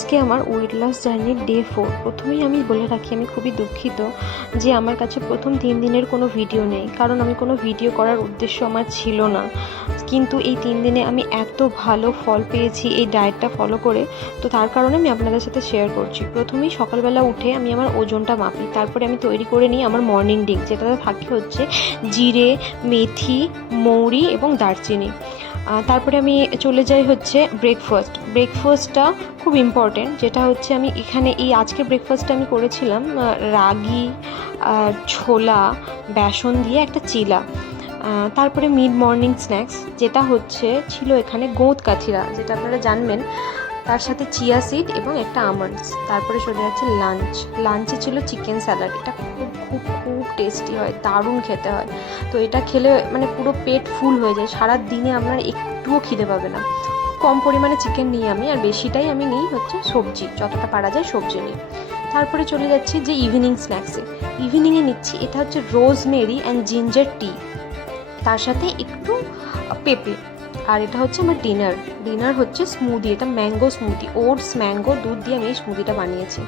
আজকে আমার weight loss জার্নির ডে 4। প্রথমেই আমি বলে রাখি আমি খুবই দুঃখিত যে আমার কাছে প্রথম 3 দিনের কোনো ভিডিও নেই, কারণ আমি কোনো ভিডিও করার উদ্দেশ্য আমার ছিল না। কিন্তু এই 3 দিনে আমি এত ভালো ফল পেয়েছি এই ডায়েটটা ফলো করে, তো তার কারণে আমি আপনাদের সাথে শেয়ার করছি। প্রথমেই সকালবেলা উঠে আমি আমার ওজনটা মাপি, তারপরে আমি তৈরি করে নিই আমার মর্নিং ড্রিঙ্ক, যেটাতে থাকে হচ্ছে জিরে, মেথি, মৌরি এবং দারচিনি। তারপরে আমি চলে যাই হচ্ছে ব্রেকফাস্টটা খুব ইম্পর্টেন্ট, যেটা হচ্ছে আমি এখানে এই আজকের ব্রেকফাস্টটা আমি করেছিলাম রাগি, ছোলা, বেসন দিয়ে একটা চিলা। তারপরে মিড মর্নিং স্ন্যাক্স যেটা ছিল এখানে গোঁদ কাঠিরা, যেটা আপনারা জানবেন, তার সাথে চিয়া সিড এবং একটা আমন্ডস। তারপরে চলে যাচ্ছে লাঞ্চে ছিল চিকেন স্যালাড। এটা খুব খুব খুব টেস্টি হয়, দারুণ খেতে হয়। তো এটা খেলে মানে পুরো পেট ফুল হয়ে যায়, সারা দিনে আপনার একটুও খিদে পাবে না। কম পরিমাণে চিকেন নিই আমি, আর বেশিটাই আমি নিই হচ্ছে সবজি, যতটা পারা যায় সবজি নিই। তারপরে চলে যাচ্ছি যে ইভিনিং স্ন্যাক্সে। ইভিনিংয়ে নিচ্ছি এটা হচ্ছে রোজমেরি অ্যান্ড জিঞ্জার টি, তার সাথে একটু পেঁপে। আর এটা হচ্ছে আমার ডিনার হচ্ছে স্মুদি। এটা ম্যাঙ্গো স্মুদি, ওটস, ম্যাঙ্গো, দুধ দিয়ে আমি এই স্মুদিটা বানিয়েছি।